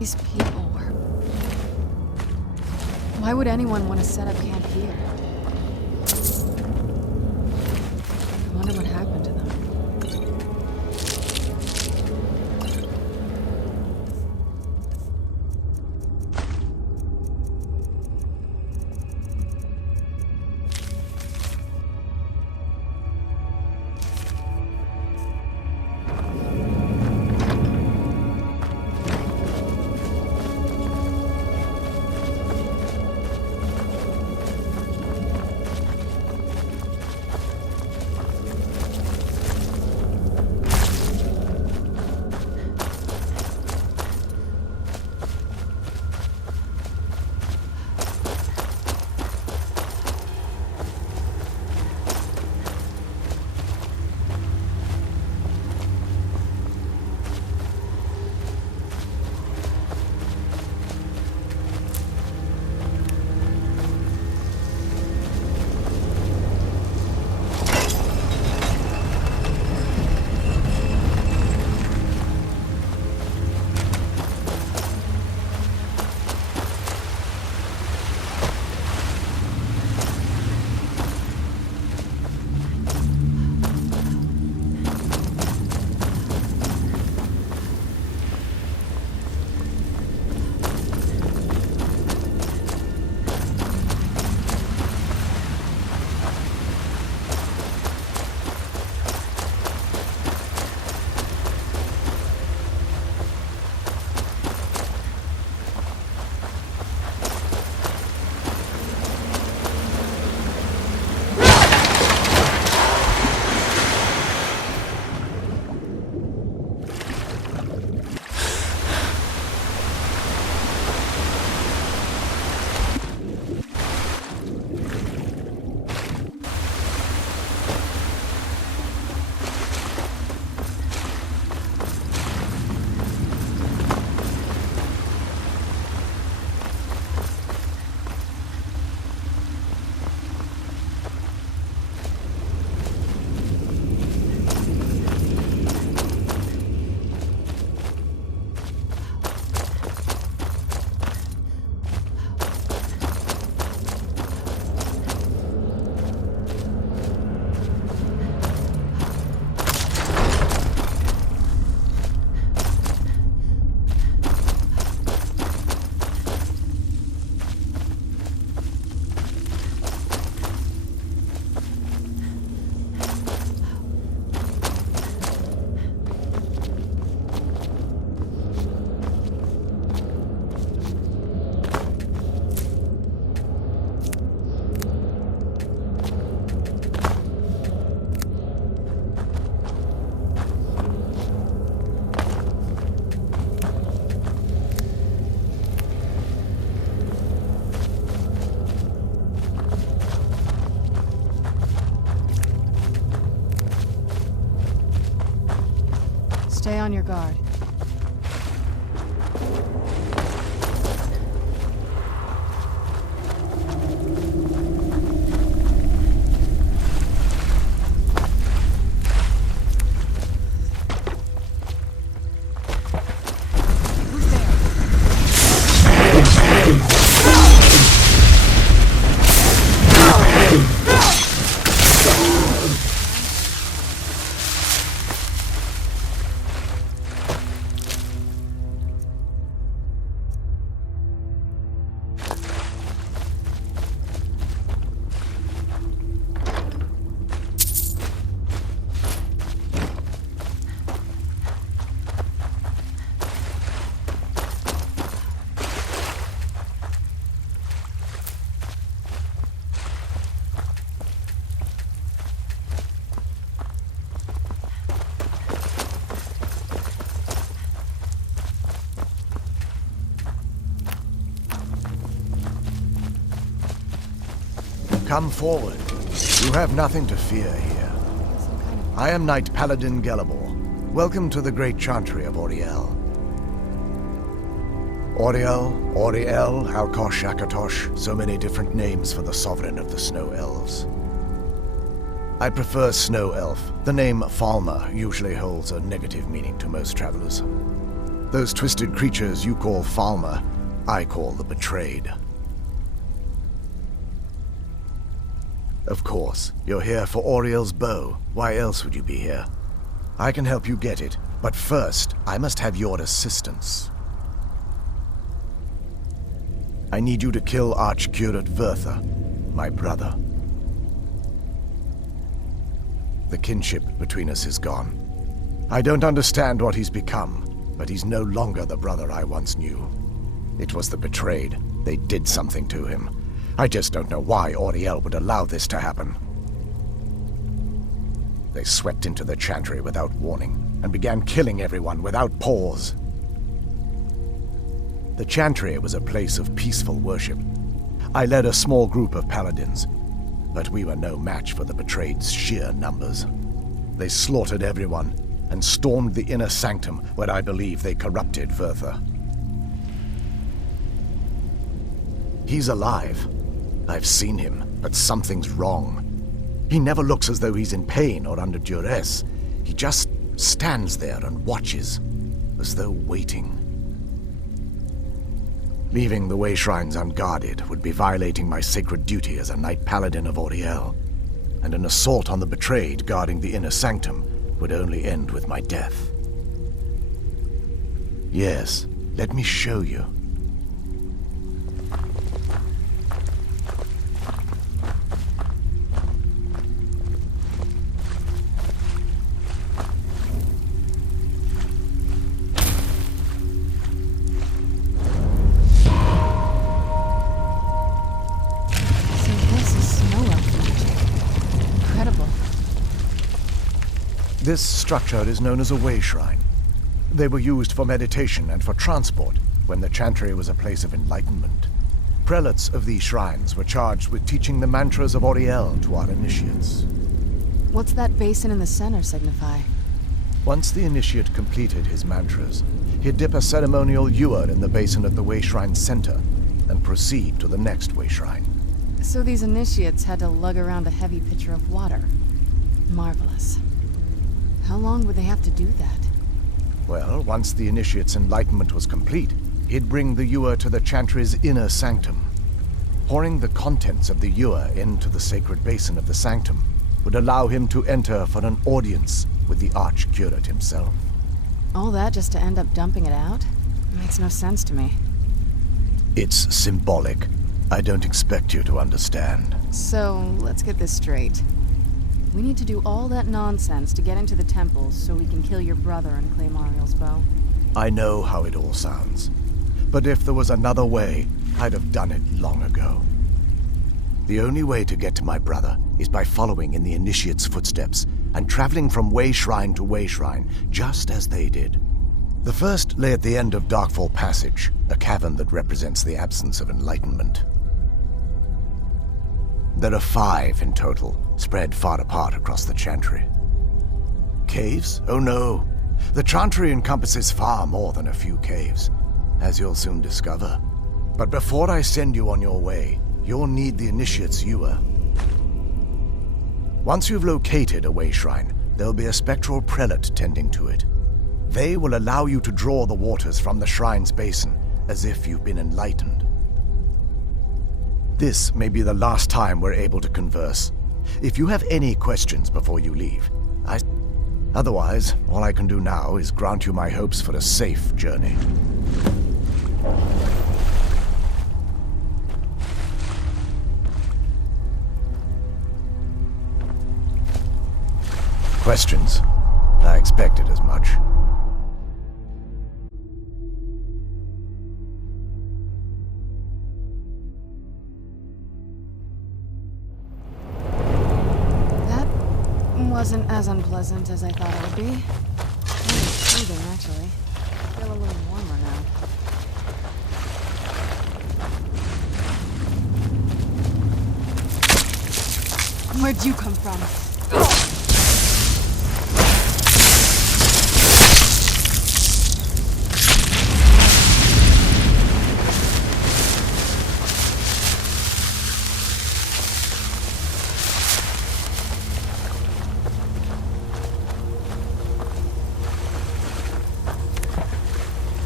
These people were... Why would anyone want to set up camp here? I wonder what happened to them. Stay on your guard. Come forward. You have nothing to fear here. I am Knight Paladin Gelabor. Welcome to the great chantry of Auriel. Auriel, Auriel, Alkosh, Akatosh, so many different names for the sovereign of the Snow Elves. I prefer Snow Elf. The name Falmer usually holds a negative meaning to most travelers. Those twisted creatures you call Falmer, I call the Betrayed. Of course, you're here for Auriel's bow. Why else would you be here? I can help you get it, but first, I must have your assistance. I need you to kill Archcurate Vertha, my brother. The kinship between us is gone. I don't understand what he's become, but he's no longer the brother I once knew. It was the Betrayed. They did something to him. I just don't know why Auriel would allow this to happen. They swept into the Chantry without warning, and began killing everyone without pause. The Chantry was a place of peaceful worship. I led a small group of paladins, but we were no match for the Betrayed's sheer numbers. They slaughtered everyone, and stormed the inner sanctum where I believe they corrupted Vertha. He's alive. I've seen him, but something's wrong. He never looks as though he's in pain or under duress. He just stands there and watches, as though waiting. Leaving the way shrines unguarded would be violating my sacred duty as a Knight Paladin of Auriel, and an assault on the Betrayed guarding the inner sanctum would only end with my death. Yes, let me show you. This structure is known as a way shrine. They were used for meditation and for transport when the Chantry was a place of enlightenment. Prelates of these shrines were charged with teaching the mantras of Auriel to our initiates. What's that basin in the center signify? Once the initiate completed his mantras, he'd dip a ceremonial ewer in the basin at the way shrine's center and proceed to the next way shrine. So these initiates had to lug around a heavy pitcher of water. Marvelous. How long would they have to do that? Well, once the initiate's enlightenment was complete, he'd bring the ewer to the Chantry's inner sanctum. Pouring the contents of the ewer into the sacred basin of the sanctum would allow him to enter for an audience with the Archcurate himself. All that just to end up dumping it out? Makes no sense to me. It's symbolic. I don't expect you to understand. So, let's get this straight. We need to do all that nonsense to get into the temples so we can kill your brother and claim Auriel's bow. I know how it all sounds. But if there was another way, I'd have done it long ago. The only way to get to my brother is by following in the initiate's footsteps and traveling from way shrine to way shrine, just as they did. The first lay at the end of Darkfall Passage, a cavern that represents the absence of enlightenment. There are 5 in total, spread far apart across the Chantry. Caves? Oh no. The Chantry encompasses far more than a few caves, as you'll soon discover. But before I send you on your way, you'll need the initiate's ewer. Once you've located a way shrine, there'll be a spectral prelate tending to it. They will allow you to draw the waters from the shrine's basin, as if you've been enlightened. This may be the last time we're able to converse. If you have any questions before you leave, Otherwise, all I can do now is grant you my hopes for a safe journey. Questions? I expected as much. Wasn't as unpleasant as I thought it would be. Really soothing, actually. I feel a little warmer now. Where'd you come from?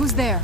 Who's there?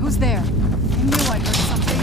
Who's there? I knew I heard something.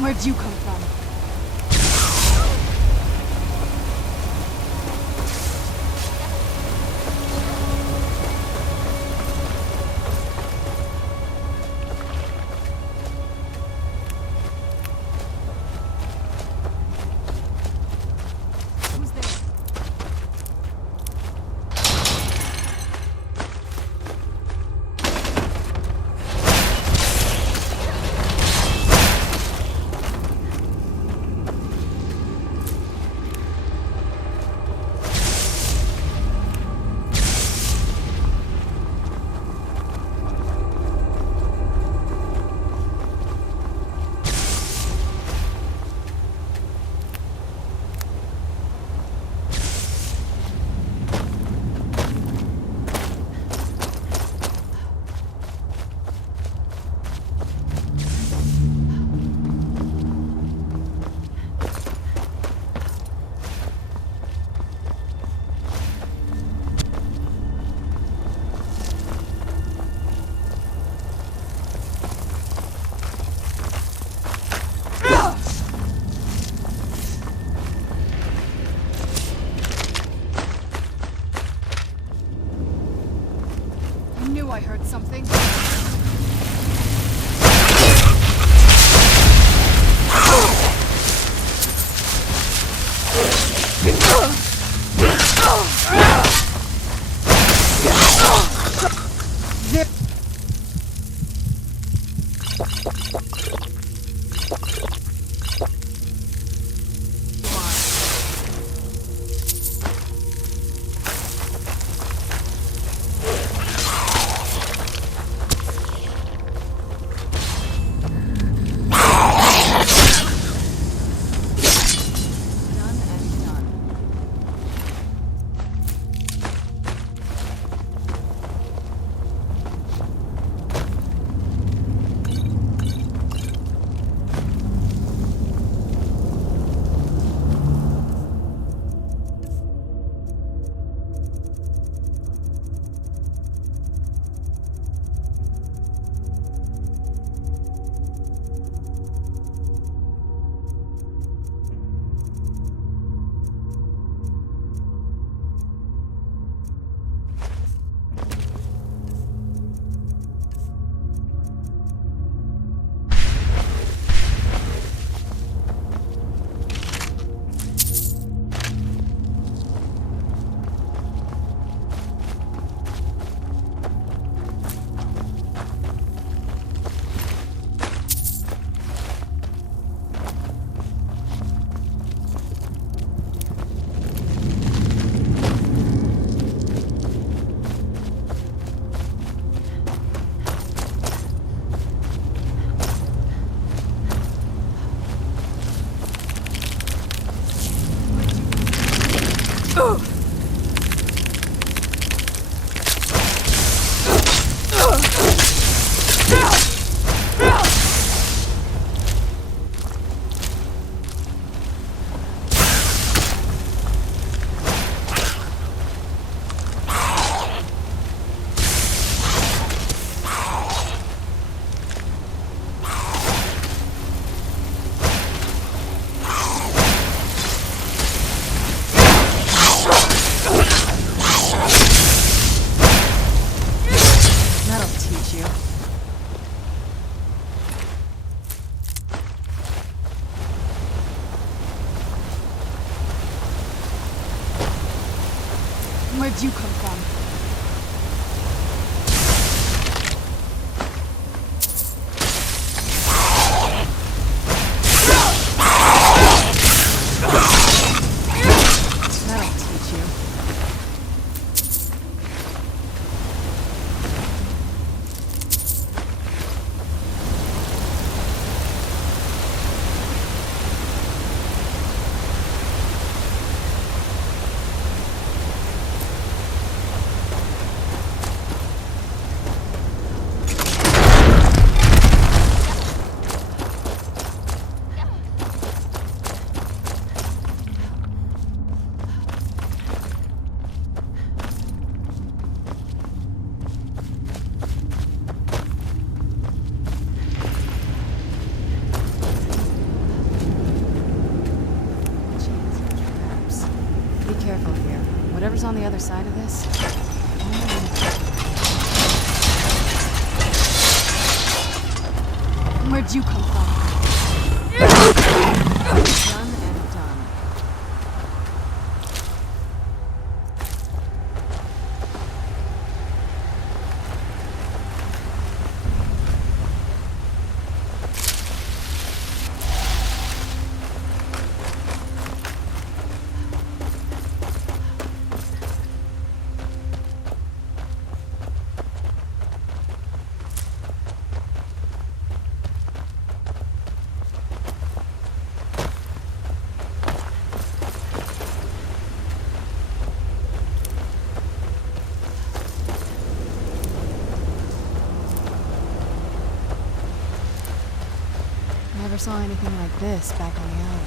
Where'd you come from? Who's there? Where'd you come from? That'll teach you. Be careful here. Whatever's on the other side of this. Where'd you come from? Done and done. Never saw anything like this back on the island.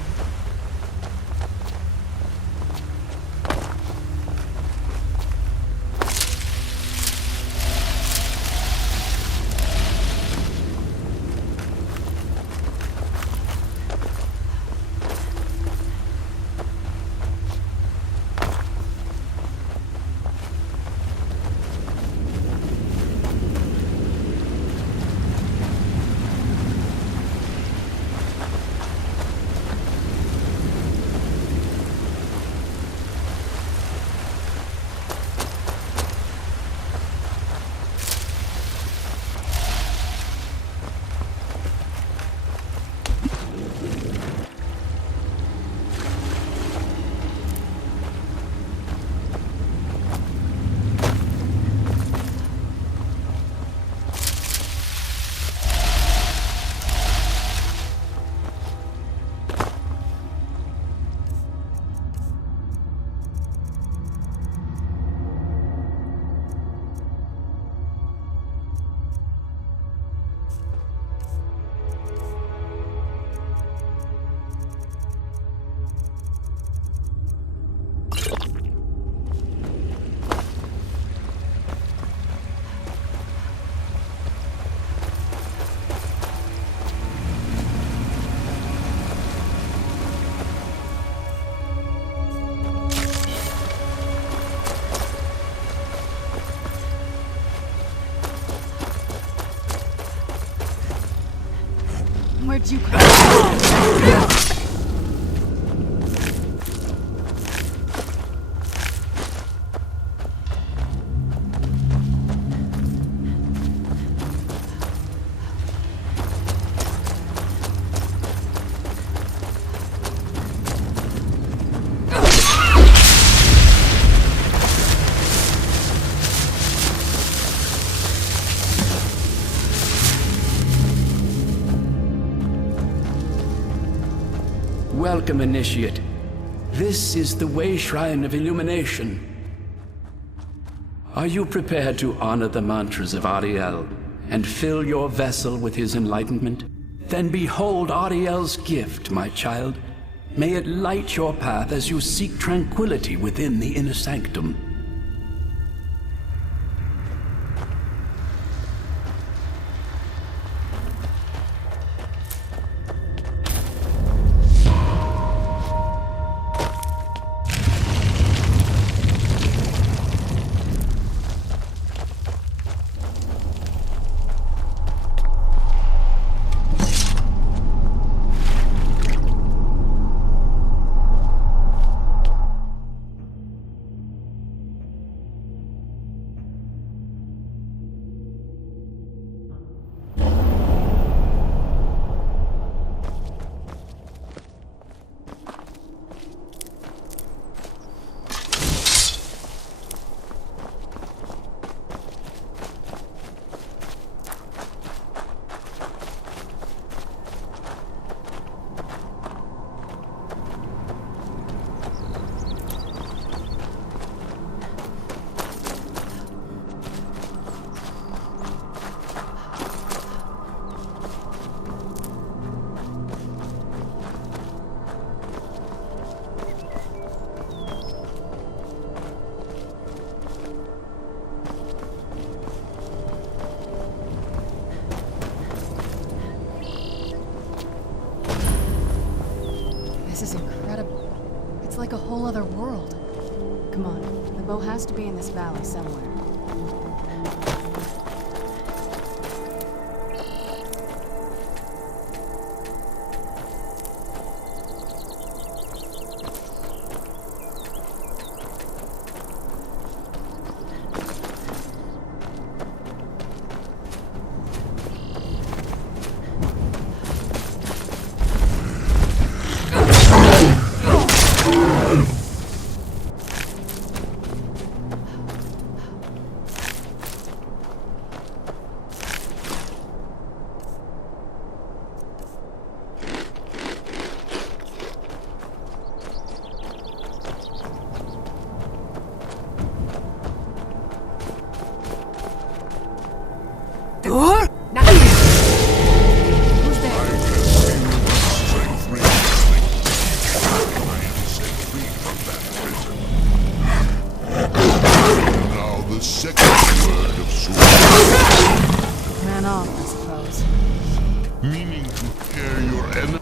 Where'd you come from? Welcome, Initiate. This is the Way Shrine of Illumination. Are you prepared to honor the mantras of Ariel and fill your vessel with his enlightenment? Then behold Ariel's gift, my child. May it light your path as you seek tranquility within the inner sanctum. like a whole other world. Come on, the bow has to be in this valley somewhere. Ran off, I suppose. Meaning to tear your enemy.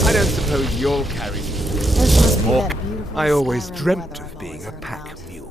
I don't suppose you'll carry me. This must be that beautiful I always Skyrim dreamt weather of I've being always a heard pack about. mule.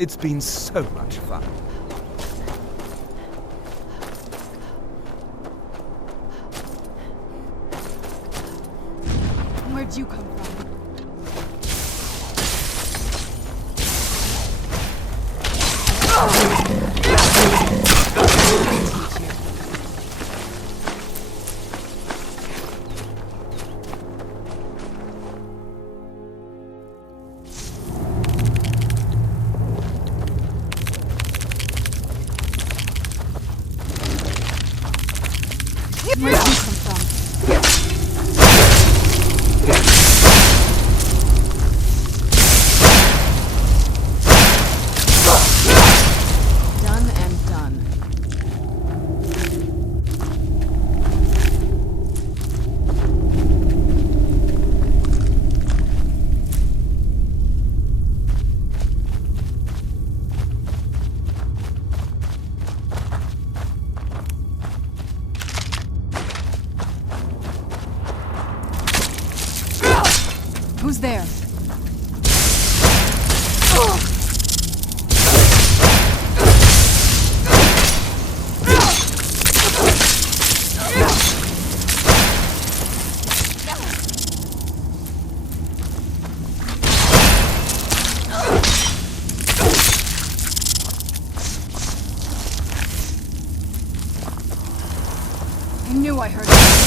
It's been so much fun. Where'd you come from? Where'd you come from? knew I heard it.